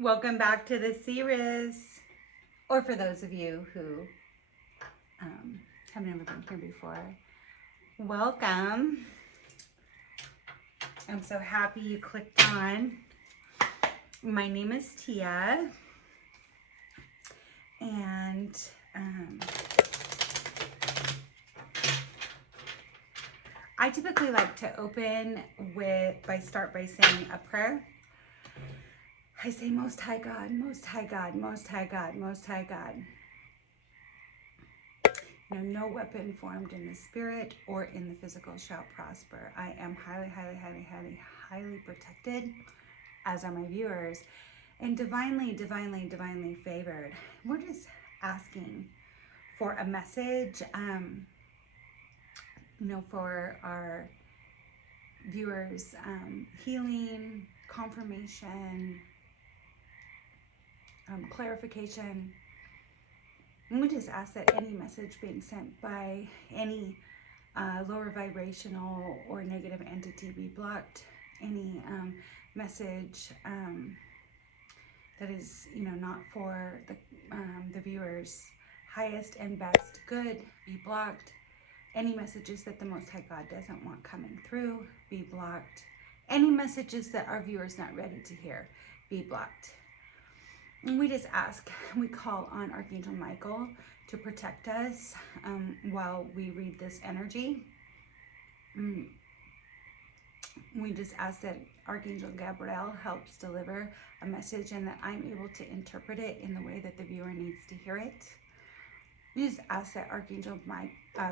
Welcome back to the series, or for those of you who have never been here before, welcome. I'm so happy you clicked on. My name is Tia, and I typically like to open start by saying a prayer. I say, Most High God, Most High God, Most High God, Most High God. No weapon formed in the spirit or in the physical shall prosper. I am highly protected, as are my viewers, and divinely favored. We're just asking for a message, for our viewers, healing, confirmation, clarification. And we just ask that any message being sent by any lower vibrational or negative entity be blocked. Any message that is, not for the viewers' highest and best good be blocked. Any messages that the Most High God doesn't want coming through be blocked. Any messages that our viewers not ready to hear be blocked. And we just ask, we call on Archangel Michael to protect us while we read this energy. We just ask that Archangel Gabriel helps deliver a message and that I'm able to interpret it in the way that the viewer needs to hear it. We just ask that Archangel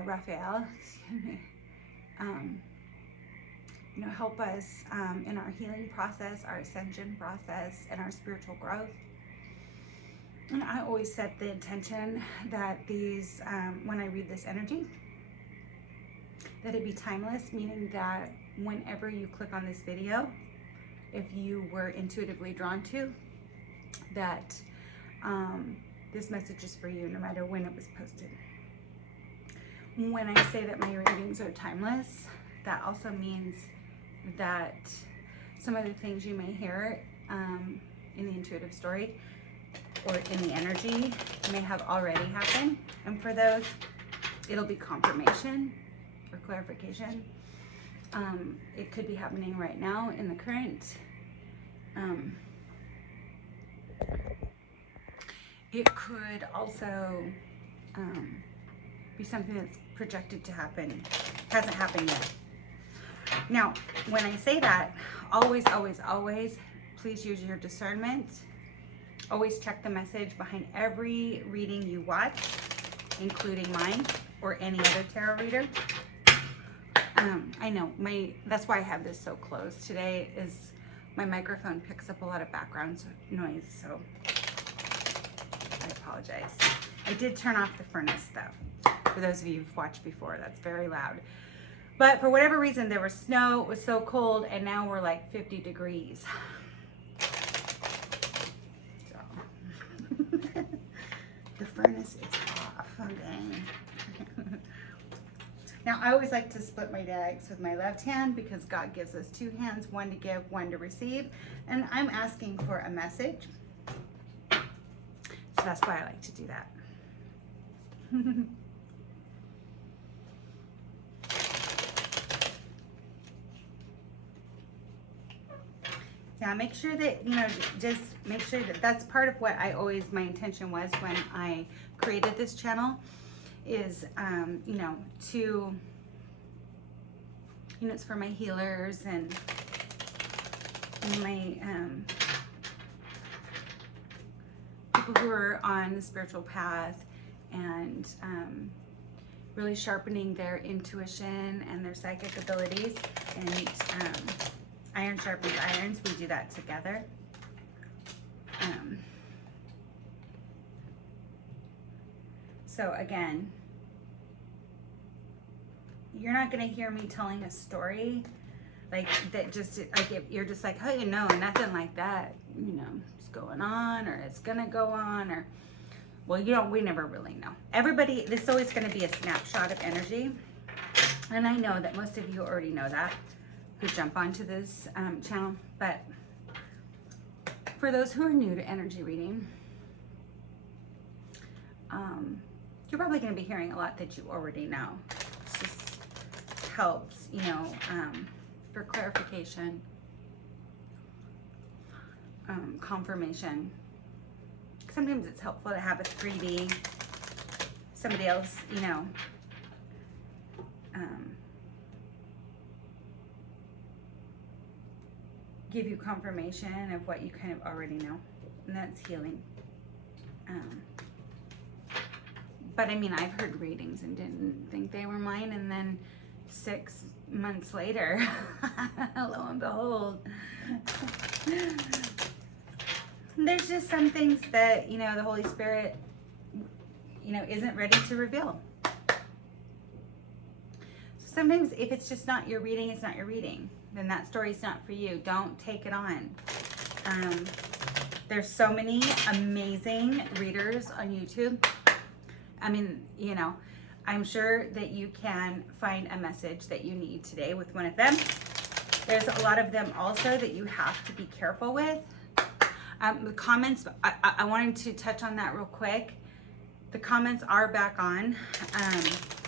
Raphael, help us in our healing process, our ascension process, and our spiritual growth. And I always set the intention that these, when I read this energy, that it be timeless, meaning that whenever you click on this video, if you were intuitively drawn to, that this message is for you no matter when it was posted. When I say that my readings are timeless, that also means that some of the things you may hear in the intuitive story or in the energy may have already happened, and for those it'll be confirmation or clarification. It could be happening right now in the current. It could also be something that's projected to happen, hasn't happened yet. Now, when I say that, always please use your discernment. Always check the message behind every reading you watch, including mine or any other tarot reader. I know that's why I have this so close today, is my microphone picks up a lot of background noise, so I apologize. I did turn off the furnace though. For those of you who've watched before, that's very loud. But for whatever reason, there was snow, it was so cold, and now we're like 50 degrees. The furnace is off. Okay. Now, I always like to split my decks with my left hand because God gives us two hands, one to give, one to receive. And I'm asking for a message. So that's why I like to do that. Now make sure that, just make sure that that's part of what my intention was when I created this channel is, it's for my healers and my people who are on the spiritual path and really sharpening their intuition and their psychic abilities. And iron sharpens irons. We do that together. So again, you're not going to hear me telling a story like that. You're just like, oh, nothing like that, is going on, or it's going to go on, or, well, we never really know. This is always going to be a snapshot of energy. And I know that most of you already know that, who jump onto this channel, but for those who are new to energy reading, you're probably going to be hearing a lot that you already know. It just helps, you know, for clarification, confirmation. Sometimes it's helpful to have a 3D, somebody else, you know, give you confirmation of what you kind of already know, and that's healing. But I mean, I've heard readings and didn't think they were mine, and then 6 months later, lo and behold, there's just some things that, you know, the Holy Spirit, you know, isn't ready to reveal. So sometimes if it's just not your reading, it's not your reading. Then that story's not for you. Don't take it on. There's so many amazing readers on YouTube. I mean, you know, I'm sure that you can find a message that you need today with one of them. There's a lot of them also that you have to be careful with. The comments, I wanted to touch on that real quick. The comments are back on.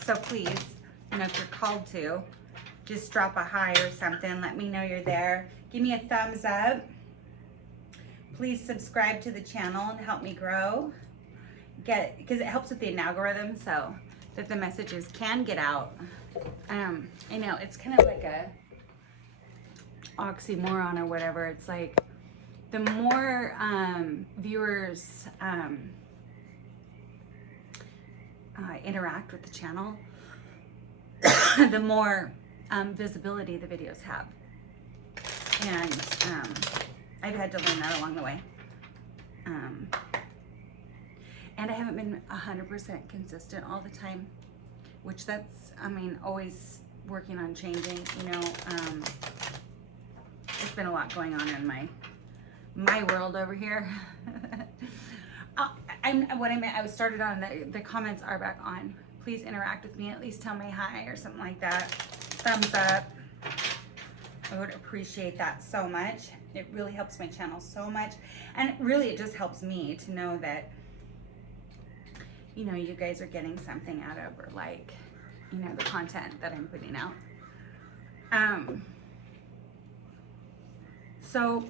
So please, you know, if you're called to, just drop a hi or something. Let me know you're there. Give me a thumbs up. Please subscribe to the channel and help me grow. Because it helps with the algorithm so that the messages can get out. I know it's kind of like a oxymoron or whatever. It's like the more viewers interact with the channel, the more visibility the videos have. And I've had to learn that along the way. And I haven't been 100% consistent all the time, which that's, I mean, always working on changing, you know. There's been a lot going on in my world over here. What I meant, I was started on, the comments are back on. Please interact with me, at least tell me hi or something like that. Thumbs up. I would appreciate that so much. It really helps my channel so much. And really, it just helps me to know that, you know, you guys are getting something out of, or like, you know, the content that I'm putting out. So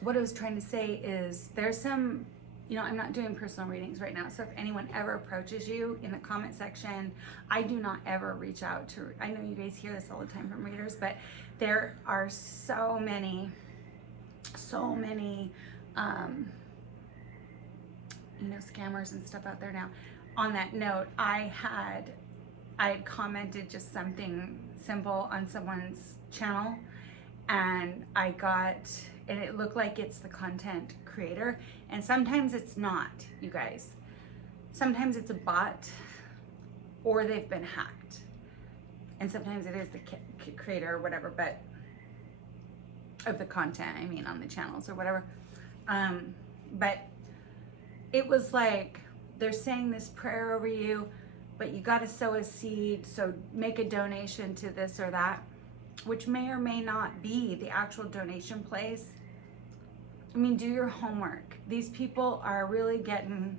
what I was trying to say is there's some, you know, I'm not doing personal readings right now. So if anyone ever approaches you in the comment section, I do not ever reach out to, I know you guys hear this all the time from readers, but there are so many, you know, scammers and stuff out there now. On that note, I had commented just something simple on someone's channel, and I got, and it looked like it's the content creator, and sometimes it's not, you guys. Sometimes it's a bot, or they've been hacked, and sometimes it is the creator or whatever, but of the content, I mean, on the channels or whatever. But it was like, they're saying this prayer over you, but you got to sow a seed, so make a donation to this or that, which may or may not be the actual donation place. I mean, do your homework. These people are really getting,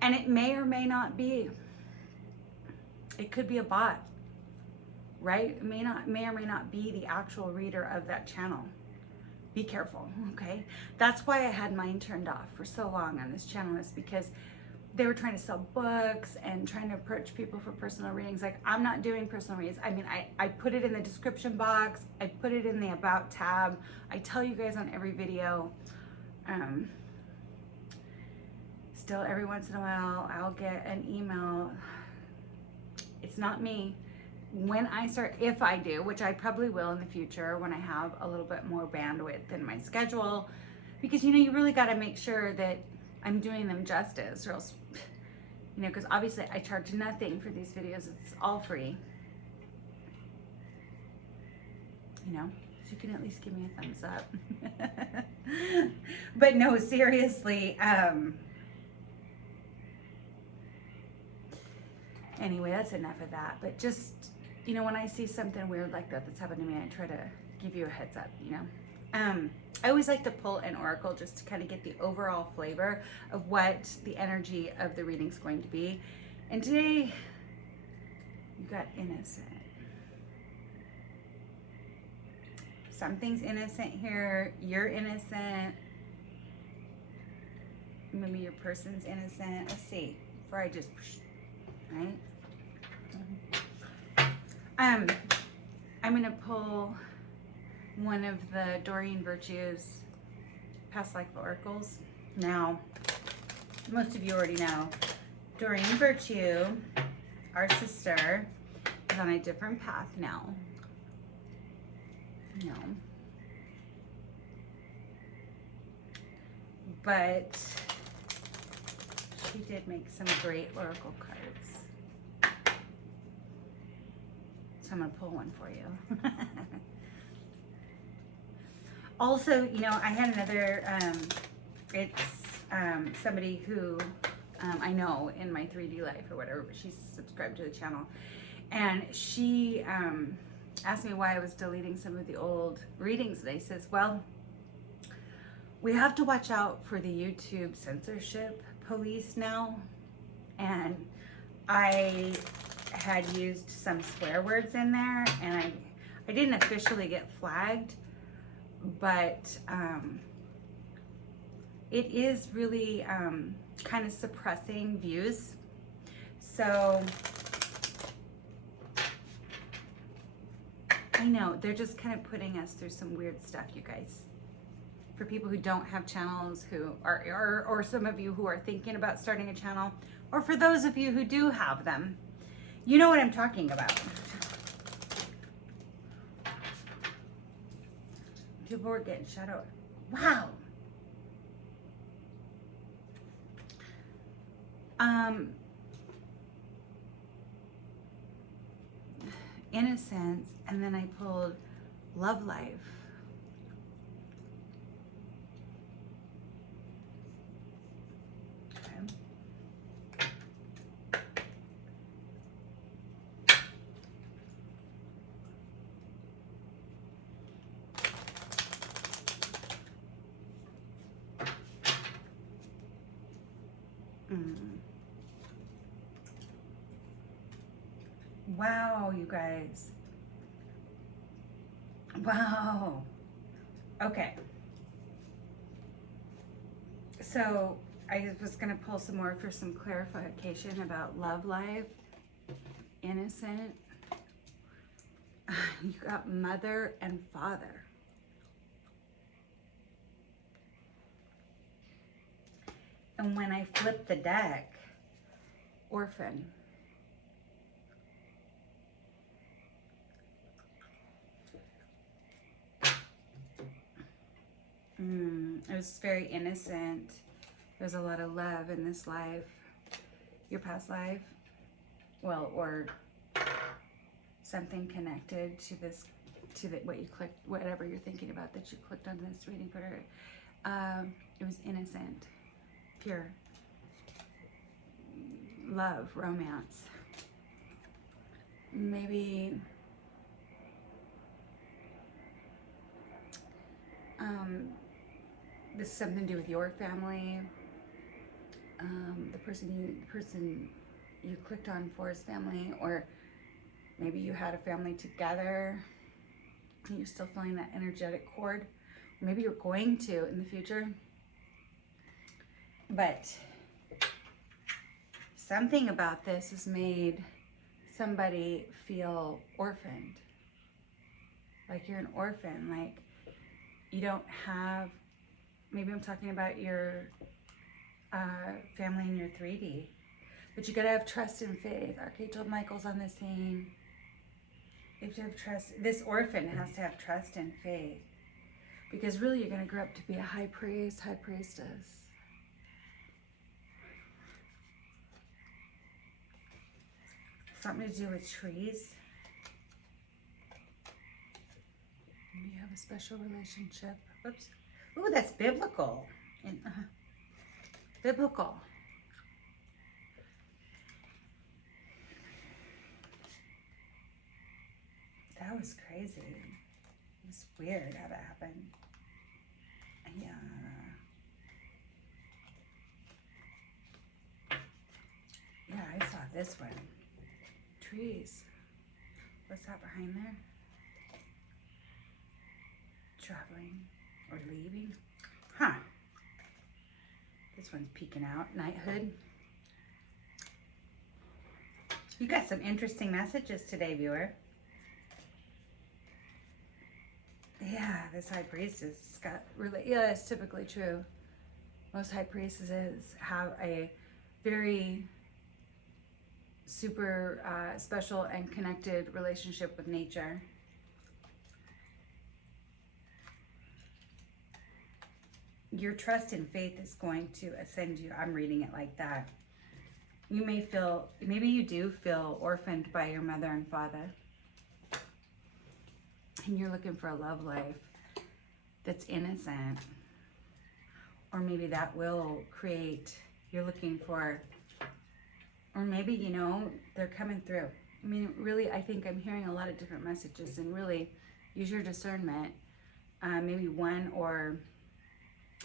and it may or may not be. It could be a bot, right? It may or may not be the actual reader of that channel. Be careful, okay? That's why I had mine turned off for so long on this channel, is because they were trying to sell books and trying to approach people for personal readings. Like, I'm not doing personal readings. I mean, I put it in the description box. I put it in the About tab. I tell you guys on every video. Still, every once in a while, I'll get an email. It's not me. When I start, if I do, which I probably will in the future when I have a little bit more bandwidth in my schedule, because, you know, you really got to make sure that I'm doing them justice, or else, you know, because obviously I charge nothing for these videos. It's all free, you know, so you can at least give me a thumbs up. But no, seriously, anyway, that's enough of that. But just, you know, when I see something weird like that that's happened to me, I try to give you a heads up, you know. I always like to pull an oracle just to kind of get the overall flavor of what the energy of the reading is going to be. And today, you got innocent. Something's innocent here. You're innocent. Maybe your person's innocent. Let's see. Before I just, right? I'm going to pull one of the Doreen Virtue's past life oracles. Now, most of you already know, Doreen Virtue, our sister, is on a different path now. No. But she did make some great oracle cards. So I'm going to pull one for you. Also, you know, I had another, it's somebody who I know in my 3D life or whatever, but she's subscribed to the channel. And she asked me why I was deleting some of the old readings today. Says, well, we have to watch out for the YouTube censorship police now. And I had used some swear words in there, and I didn't officially get flagged, but it is really kind of suppressing views. So I know they're just kind of putting us through some weird stuff, you guys. For people who don't have channels, who are or some of you who are thinking about starting a channel, or for those of you who do have them, you know what I'm talking about. People were getting shut out. Wow. Innocence, and then I pulled love life. Okay. Wow, you guys. Wow. Okay. So I was going to pull some more for some clarification about love life. Innocent. You got mother and father. And when I flip the deck, orphan. It was very innocent. There's a lot of love in this life, your past life, well, or something connected to this, what you clicked, whatever you're thinking about that you clicked on this reading for her. It was innocent, pure love, romance. Maybe this is something to do with your family. The person you clicked on for his family, or maybe you had a family together and you're still feeling that energetic cord. Maybe you're going to in the future. But something about this has made somebody feel orphaned. Like you're an orphan, like you don't have, maybe I'm talking about your family in your 3D, but you gotta have trust and faith. Archangel Michael's on the scene. You have to have trust. This orphan has to have trust and faith, because really you're gonna grow up to be a high priest, high priestess. Something to do with trees. You have a special relationship. Oops. Ooh, that's biblical. Biblical. That was crazy. It was weird how that happened. this one? Trees. What's that behind there? Traveling or leaving? Huh. This one's peeking out. Knighthood. You got some interesting messages today, viewer. Yeah, this high priestess got really, yeah, it's typically true. Most high priestesses have a very super special and connected relationship with nature. Your trust and faith is going to ascend you. I'm reading it like that. You may feel, maybe you do feel orphaned by your mother and father. And you're looking for a love life that's innocent. Or maybe that will create, you're looking for, or maybe, you know, they're coming through. I mean, really, I think I'm hearing a lot of different messages, and really use your discernment. Maybe one or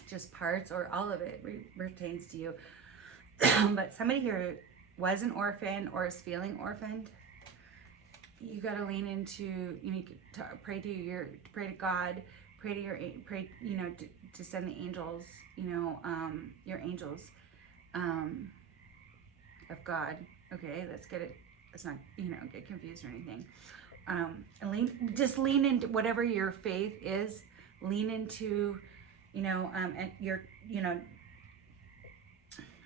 just parts or all of it pertains to you. But somebody here was an orphan or is feeling orphaned. You got to lean into, you need to pray to God, you know, to send the angels, you know, your angels of God. Okay, let's get it. Let's not, you know, get confused or anything. And just lean into whatever your faith is. Lean into, you know, and your, you know,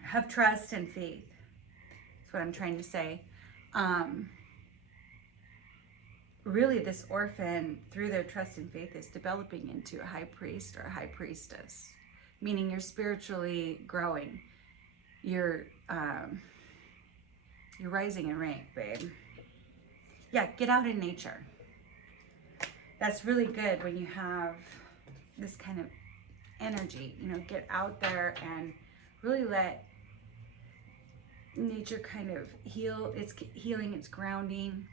have trust and faith. That's what I'm trying to say. Really, this orphan, through their trust and faith, is developing into a high priest or a high priestess, meaning you're growing. You're rising in rank, babe. Yeah, get out in nature. That's really good when you have this kind of energy. You know, get out there and really let nature kind of heal. It's healing, it's grounding,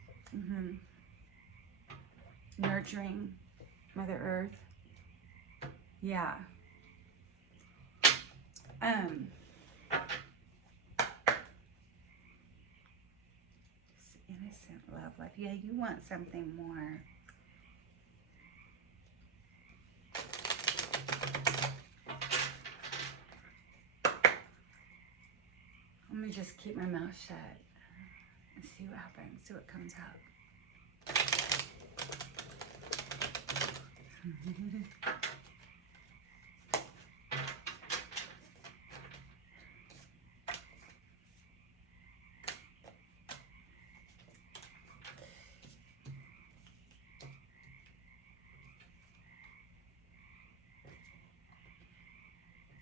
nurturing Mother Earth. Yeah. Innocent love life. Yeah, you want something more. Let me just keep my mouth shut and see what happens, see what comes out.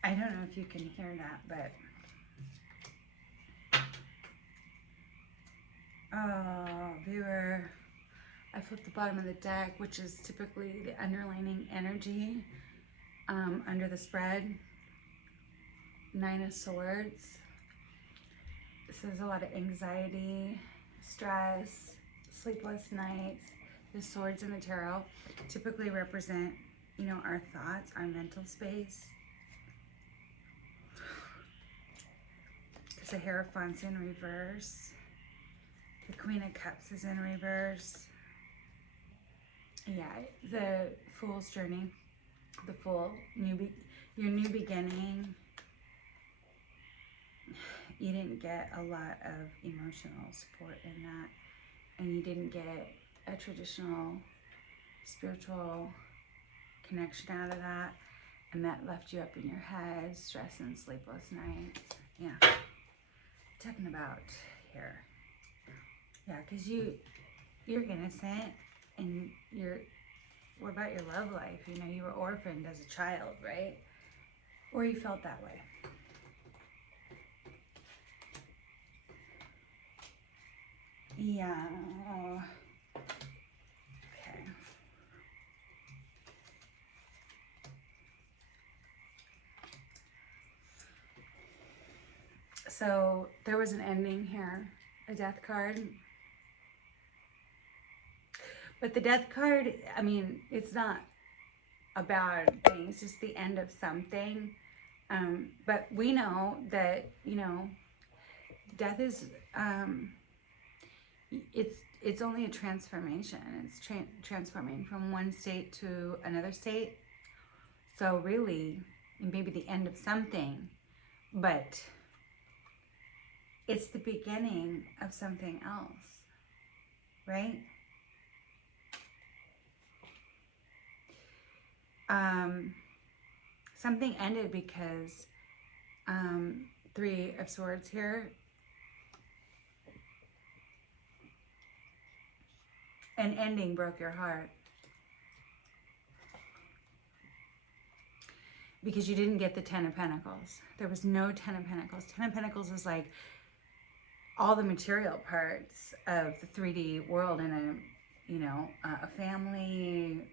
I don't know if you can hear that, but oh, viewer, I flipped the bottom of the deck, which is typically the underlining energy under the spread. Nine of Swords. This is a lot of anxiety, stress, sleepless nights. The swords in the tarot typically represent, you know, our thoughts, our mental space. The Hierophant's in reverse. The Queen of Cups is in reverse. Yeah, the Fool's journey. The Fool, your new beginning. You didn't get a lot of emotional support in that, and you didn't get a traditional spiritual connection out of that, and that left you up in your head, stress and sleepless nights. Yeah, talking about here. Yeah, because you're innocent, and what about your love life? You know, you were orphaned as a child, right? Or you felt that way. Yeah. Oh. Okay. So there was an ending here, a death card. But the death card, I mean, it's not a bad thing. It's just the end of something. But we know that, you know, death is, it's only a transformation. It's transforming from one state to another state. So really, it may be the end of something, but it's the beginning of something else, right? Something ended because Three of Swords here. An ending broke your heart. Because you didn't get the Ten of Pentacles. There was no Ten of Pentacles. Ten of Pentacles is like all the material parts of the 3D world in a, you know, a family,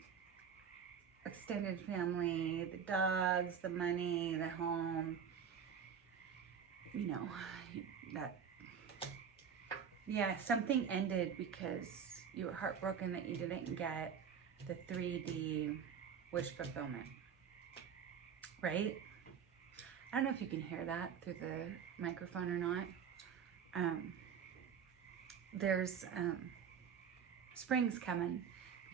extended family, the dogs, the money, the home, you know, that, yeah, something ended because you were heartbroken that you didn't get the 3D wish fulfillment, right? I don't know if you can hear that through the microphone or not. There's spring's coming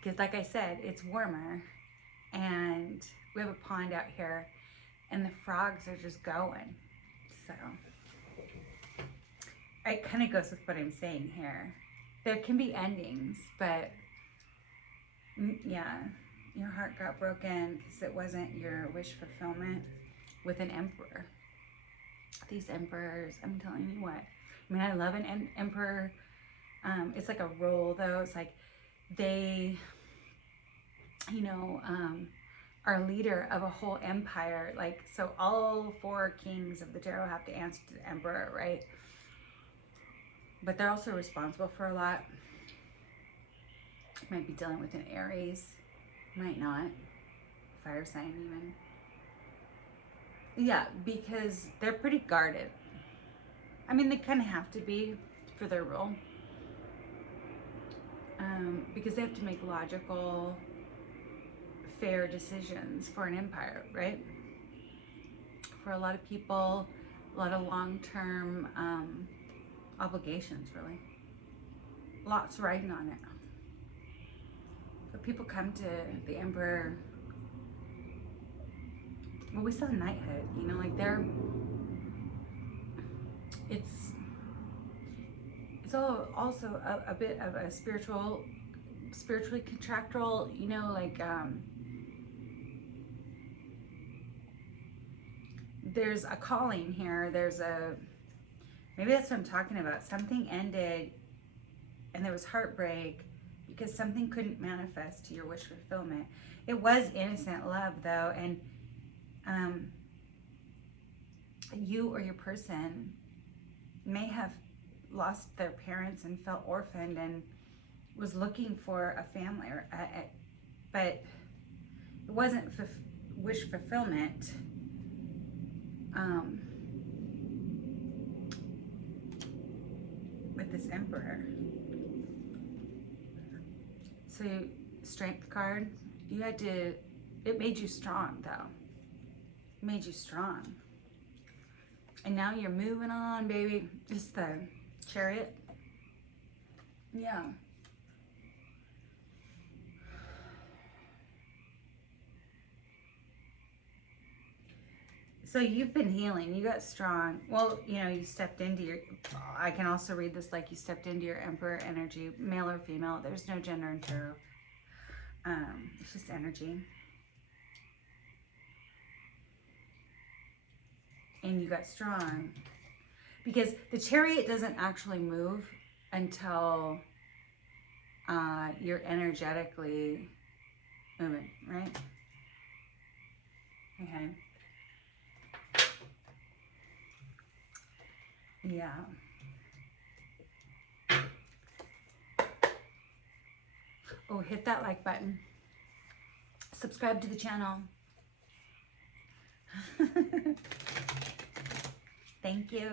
because, like I said, it's warmer, and we have a pond out here, and the frogs are just going. So it kind of goes with what I'm saying here. There can be endings, but yeah, your heart got broken because it wasn't your wish fulfillment with an emperor. These emperors, I'm telling you what. I mean, I love an emperor. It's like a role, though. It's like they, you know, are leader of a whole empire. Like, so all 4 kings of the tarot have to answer to the emperor, right? But they're also responsible for a lot. Might be dealing with an Aries. Might not. Fire sign even. Yeah, because they're pretty guarded. I mean, they kind of have to be for their role. Because they have to make logical, fair decisions for an empire, right? For a lot of people, a lot of long-term obligations, really. Lots riding on it. But people come to the emperor. Well, we saw knighthood, you know, like they're, it's also a bit of a spiritually contractual, you know, like there's a calling here. There's a, maybe that's what I'm talking about. Something ended and there was heartbreak because something couldn't manifest to your wish fulfillment. It was innocent love, though, and you or your person may have lost their parents and felt orphaned and was looking for a family, or but it wasn't wish fulfillment. With this emperor. So strength card, you had to, it made you strong, though. It made you strong. And now you're moving on, baby. Just the Chariot. Yeah. So you've been healing. You got strong. Well, you know, you stepped into your, I can also read this like you stepped into your emperor energy, male or female. There's no gender in tarot. It's just energy. And you got strong. Because the Chariot doesn't actually move until you're energetically moving, right? Okay. Yeah. Oh, hit that like button. Subscribe to the channel. Thank you.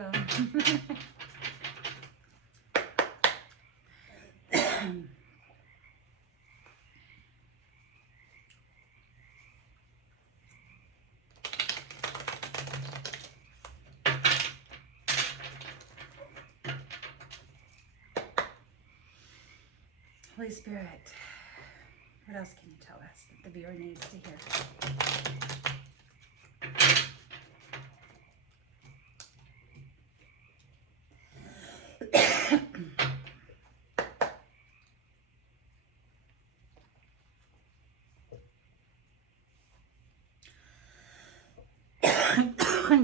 Holy Spirit, what else can you tell us that the viewer needs to hear?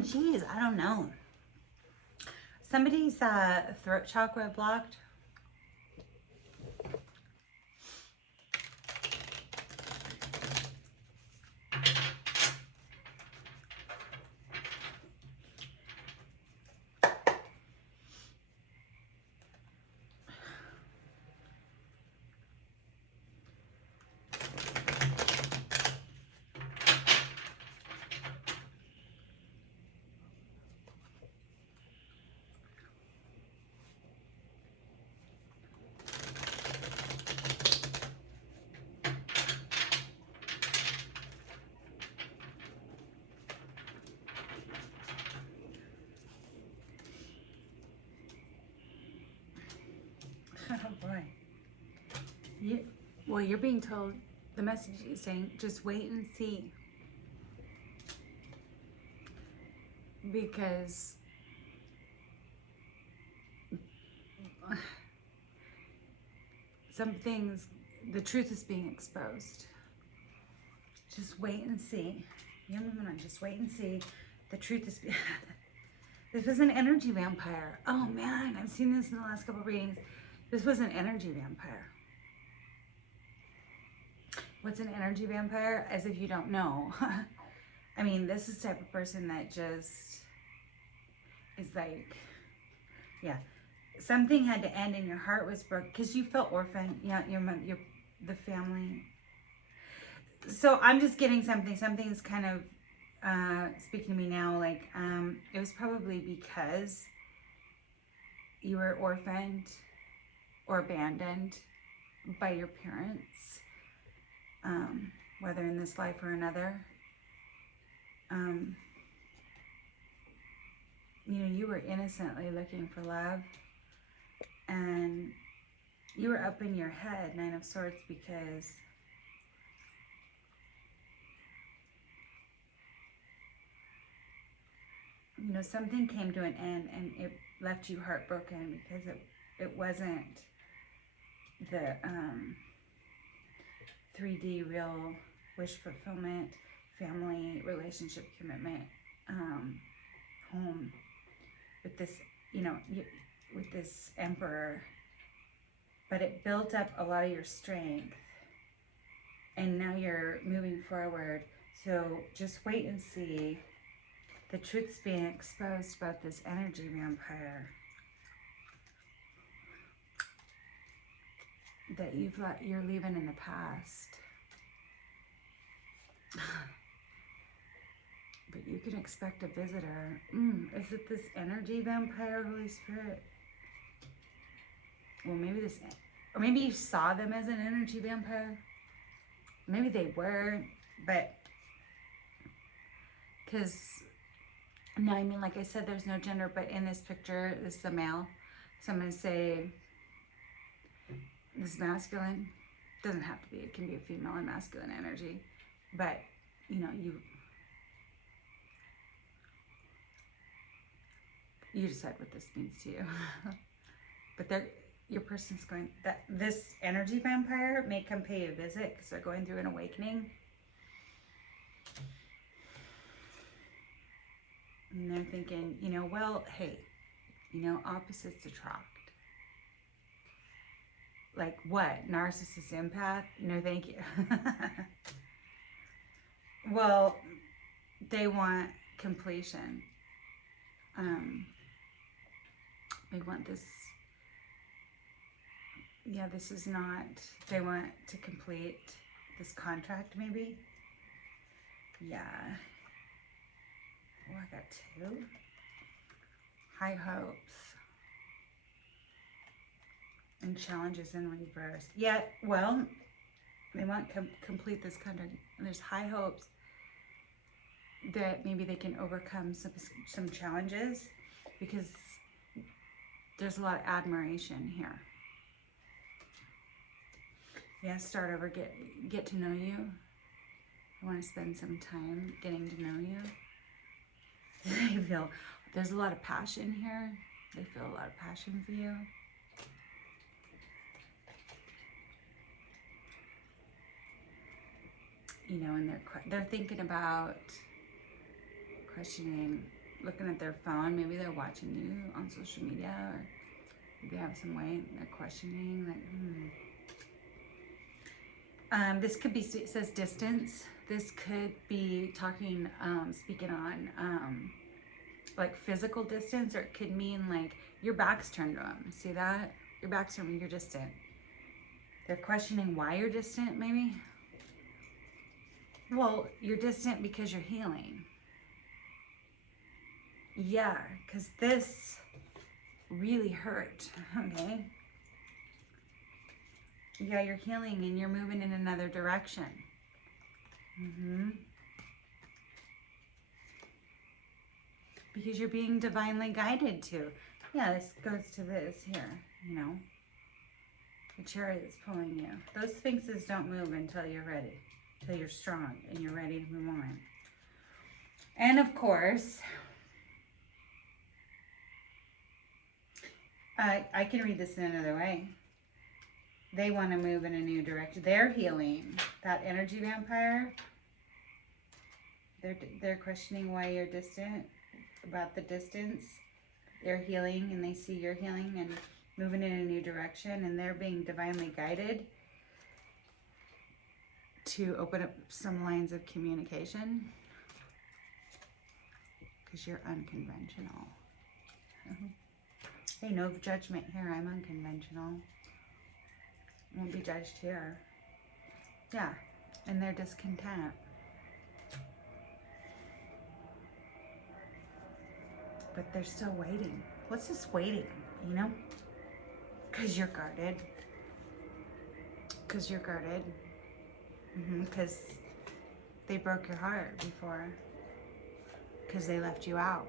Jeez, I don't know. Somebody's throat chakra blocked. Oh boy. Well, you're being told, the message is saying, just wait and see. Because some things, the truth is being exposed. Just wait and see. Just wait and see. The truth is... This was an energy vampire. Oh man, I've seen this in the last couple of readings. This was an energy vampire. What's an energy vampire? As if you don't know. I mean, this is the type of person that just is like, yeah, something had to end and your heart was broken because you felt orphaned. Yeah, the family. So I'm just getting something's kind of speaking to me now. Like, it was probably because you were orphaned or abandoned by your parents, whether in this life or another. You know, you were innocently looking for love, and you were up in your head, Nine of Swords, because you know, something came to an end and it left you heartbroken because it wasn't the 3D real wish fulfillment, family, relationship, commitment, home with this, you know, with this emperor. But it built up a lot of your strength, and now you're moving forward. So just wait and see. The truth's being exposed about this energy vampire that you're leaving in the past. But you can expect a visitor. Is it this energy vampire, Holy Spirit? Well, maybe this, or maybe you saw them as an energy vampire. Maybe they were, but because, no, I mean, like I said, there's no gender, but in this picture, this is a male. So I'm going to say this is masculine. Doesn't have to be. It can be a female and masculine energy. But, you know, you decide what this means to you. But your person's going, that this energy vampire may come pay you a visit because they're going through an awakening. And they're thinking, you know, well, hey, you know, opposites attract. Like what? Narcissist empath? No, thank you. Well, they want completion. They want this. Yeah, this is not. They want to complete this contract, maybe. Yeah. Oh, I got two. High hopes. And challenges in reverse. Yeah, well, they want to complete this contract. And there's high hopes that maybe they can overcome some challenges, because there's a lot of admiration here. Yeah, start over, get to know you. I want to spend some time getting to know you. They feel, there's a lot of passion here. They feel a lot of passion for you. You know, and they're thinking about questioning, looking at their phone. Maybe they're watching you on social media, or maybe have some way they're questioning, like, this could be, it says distance. This could be talking, speaking on, like physical distance, or it could mean like your back's turned to them. See that? Your back's turned, you're distant. They're questioning why you're distant, maybe. Well, you're distant because you're healing. Yeah, because this really hurt, okay? Yeah, you're healing and you're moving in another direction. Because you're being divinely guided to. Yeah, this goes to this here, you know. The chariot's pulling you. Those sphinxes don't move until you're ready, until you're strong and you're ready to move on. And of course, I can read this in another way. They want to move in a new direction. They're healing. That energy vampire, they're questioning why you're distant, about the distance. They're healing and they see you're healing and moving in a new direction, and they're being divinely guided to open up some lines of communication because you're unconventional. Hey, no judgment here. I'm unconventional. Won't be judged here. Yeah, and they're discontent. But they're still waiting. What's this waiting, you know? Because you're guarded. Because you're guarded. Because they broke your heart before. Because they left you out.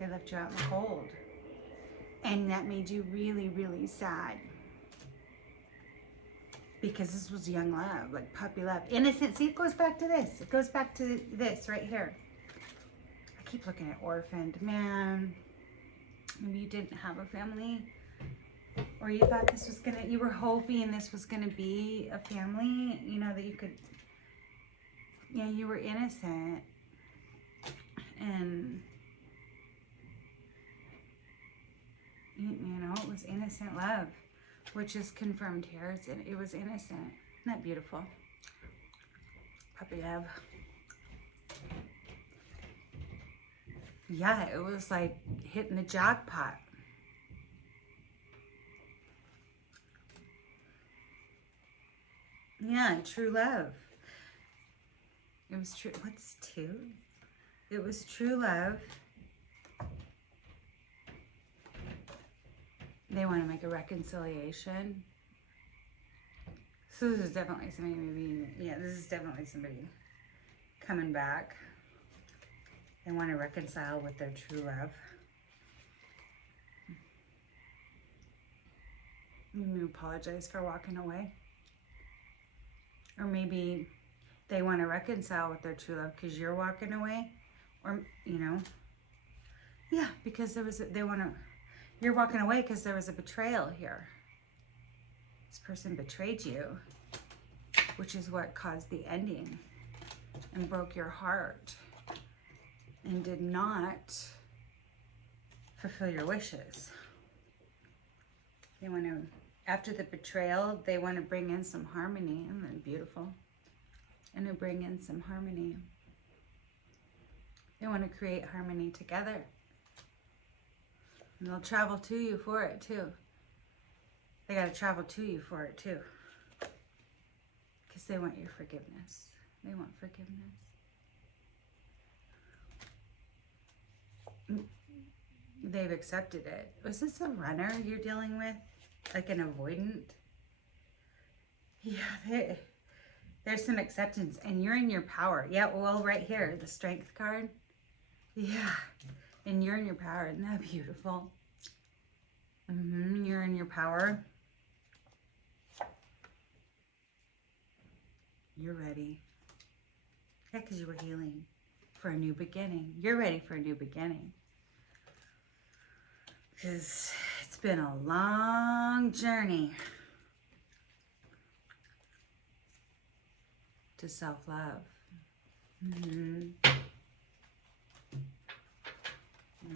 They left you out in the cold. And that made you really, really sad. Because this was young love, like puppy love. Innocent. See, it goes back to this. It goes back to this right here. I keep looking at orphaned. Man, maybe you didn't have a family. Or you thought this was gonna, you were hoping this was gonna be a family, you know, that you could, yeah, you were innocent. And, you know, it was innocent love, which is confirmed here. It was innocent. Isn't that beautiful? Puppy love. Yeah, it was like hitting the jackpot. Yeah, true love. It was true. What's two? It was true love. They want to make a reconciliation. So this is definitely somebody, maybe, yeah, this is definitely somebody coming back. They want to reconcile with their true love. You apologize for walking away. Or maybe they want to reconcile with their true love because you're walking away. Or, you know, yeah, because there was, you're walking away because there was a betrayal here. This person betrayed you, which is what caused the ending and broke your heart and did not fulfill your wishes. They want to, after the betrayal, they want to bring in some harmony. Isn't that beautiful? And to bring in some harmony. They want to create harmony together. And they'll travel to you for it too. They got to travel to you for it too. Because they want your forgiveness. They want forgiveness. They've accepted it. Was this a runner you're dealing with? Like an avoidant? Yeah, there's some acceptance. And you're in your power. Yeah, well, right here, the strength card. Yeah. And you're in your power. Isn't that beautiful? You're in your power. You're ready. Yeah, because you were healing for a new beginning. You're ready for a new beginning. Because it's been a long journey to self-love. I'm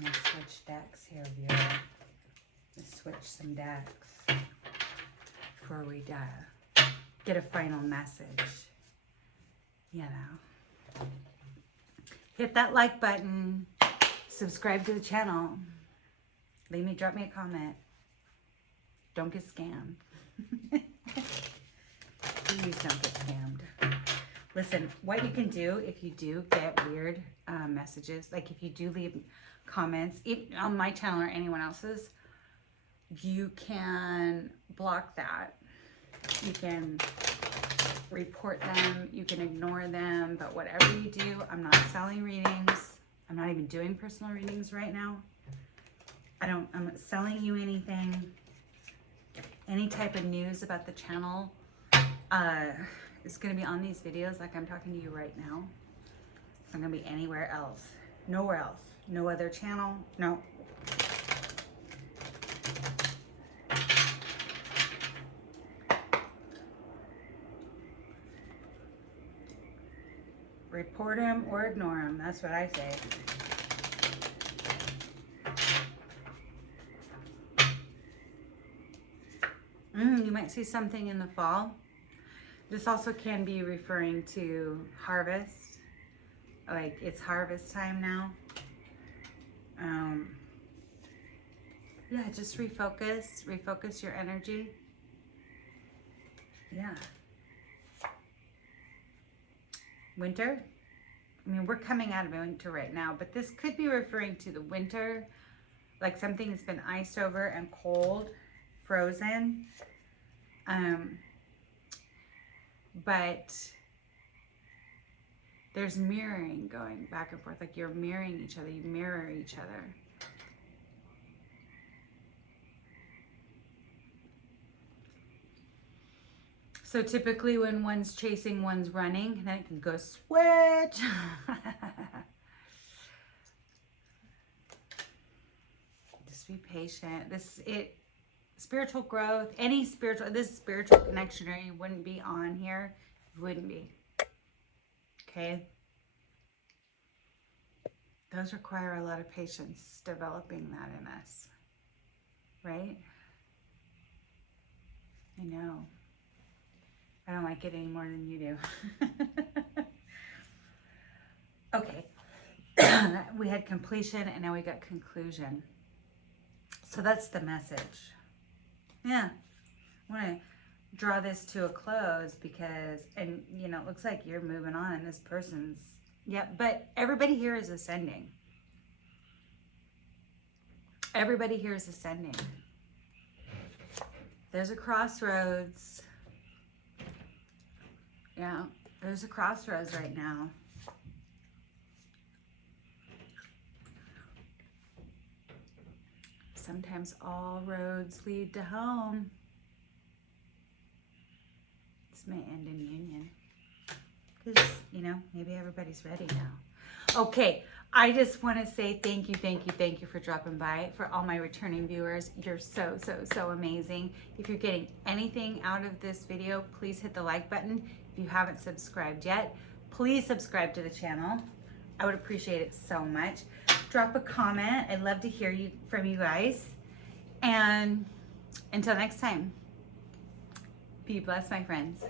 going to switch decks here, viewer. Let's switch some decks before we get a final message. You know. Hit that like button. Subscribe to the channel. Drop me a comment. Don't get scammed. Please don't get scammed. Listen, what you can do if you do get weird messages, like if you do leave comments on my channel or anyone else's, you can block that. You can report them, you can ignore them, but whatever you do, I'm not selling readings. I'm not even doing personal readings right now. I'm not selling you anything. Any type of news about the channel is going to be on these videos like I'm talking to you right now. It's not going to be anywhere else. Nowhere else. No other channel. No. Report them or ignore them. That's what I say. You might see something in the fall. This also can be referring to harvest. Like it's harvest time now. Yeah, just refocus. Refocus your energy. Yeah. Winter. I mean, we're coming out of winter right now, but this could be referring to the winter, like something that's been iced over and cold, frozen. But there's mirroring going back and forth, like you're mirroring each other, you mirror each other. So typically when one's chasing, one's running, then it can go switch. Just be patient. Spiritual growth, this spiritual connection area wouldn't be on here. It wouldn't be. Okay? Those require a lot of patience, developing that in us. Right? I know. I don't like it any more than you do. Okay. We had completion and now we got conclusion. So that's the message. Yeah. I want to draw this to a close because, and you know, it looks like you're moving on and this person's, yeah, but everybody here is ascending. Everybody here is ascending. There's a crossroads. Yeah, there's a crossroads right now. Sometimes all roads lead to home. This may end in union. Because, you know, maybe everybody's ready now. Okay, I just want to say thank you for dropping by. For all my returning viewers, you're so amazing. If you're getting anything out of this video, please hit the like button. If you haven't subscribed yet, please subscribe to the channel. I would appreciate it so much. Drop a comment. I'd love to hear from you guys. And until next time, be blessed, my friends.